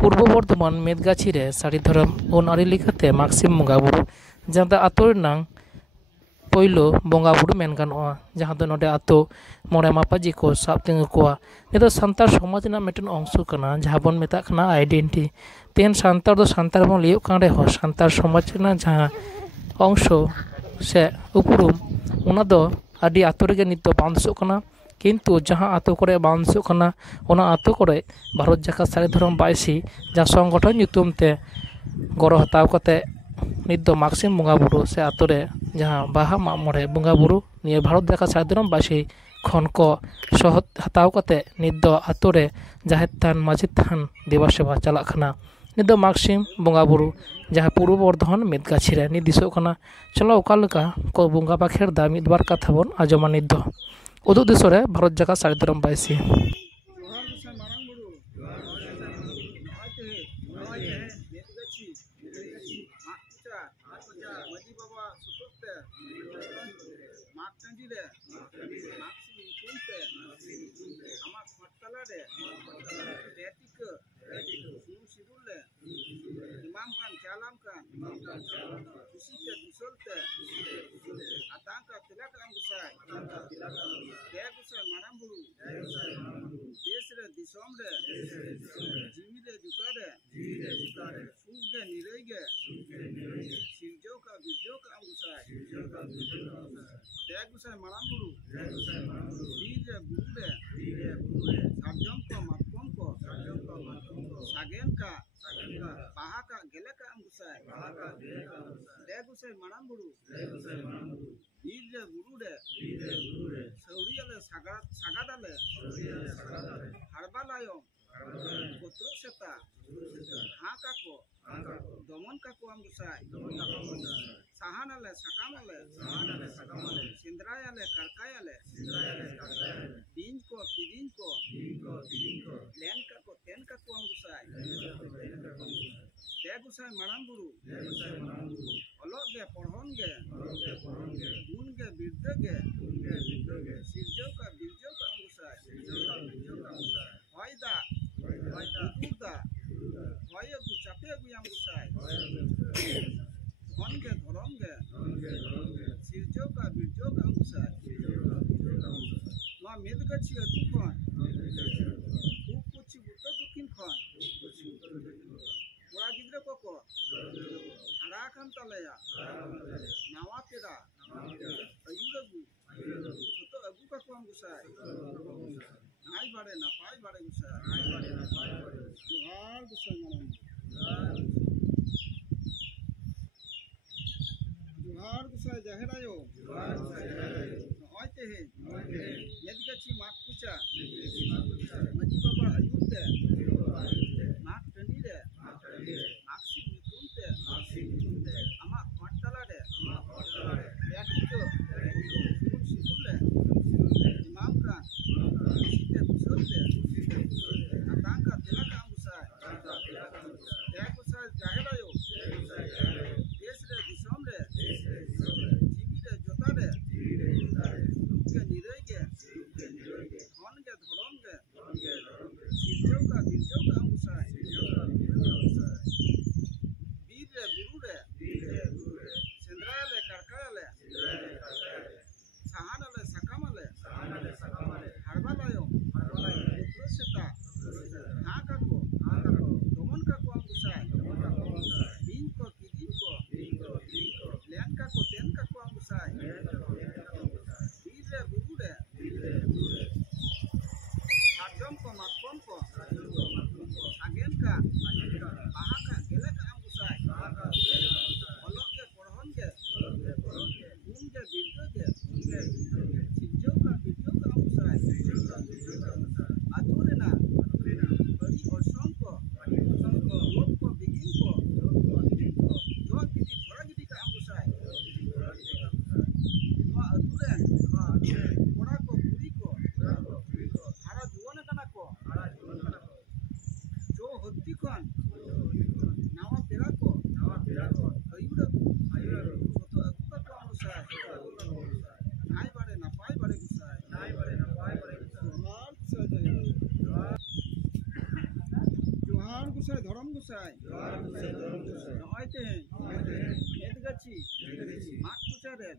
पूर्व बर्धमान मेदगाछी रे साड़ी धरम उन आरी लेखाते मागसिम बंगा बुरु जहाँ दा आतो रनांग पहलो बंगा बुरु मेन गानोआ जहाँ दो नोडे आतो मोड़े मापाजी को साब तिंगु कोआ नितो सांतार समाज ना मिटन अंशु कना जहाँ बन मेता कना आइडेंटिटी तेन सांतार दो सांतार बन लियो कांडे हो सांतार समाज ना जहाँ अंशु से उपरुम उना दो आदि आतो रेगे नितो बांधसो कना किंतु जहाँ आतो करे बांधसो कना उना आतो करे भारत जाका सारे धरम बायसी जहाँ संगठन nyutum ते गरो हताव कते नित दो मागसिम बंगा बुरु से आतो रे जहाँ बाहा माग मोड़े बंगा बुरु निये भारत जाका सारे धरम बायसी खन को सहत हताव कते नित दो आतो रे जाहेर थान माजी थान देवा सेवा चलाक खाना नित दो मागसिम बंगा बुरु जहाँ पूर्व बर्धमान मेदगाछी रे नित दिसो कना चलो ओका लेका को बंगा बाखेर दा मिद बार कथा बन आजमा नित दो उदुग दिसो रे भारत जाका सारे धरम बायसी গোসাই ধরম গোসাই নয় তেহেন এদগাছি মাঠ প্রচারের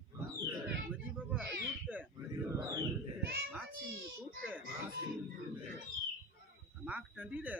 মাঝি বাবা আয়ুরতে মাঠ সিং তুলতে মাঘ টাঁডিরে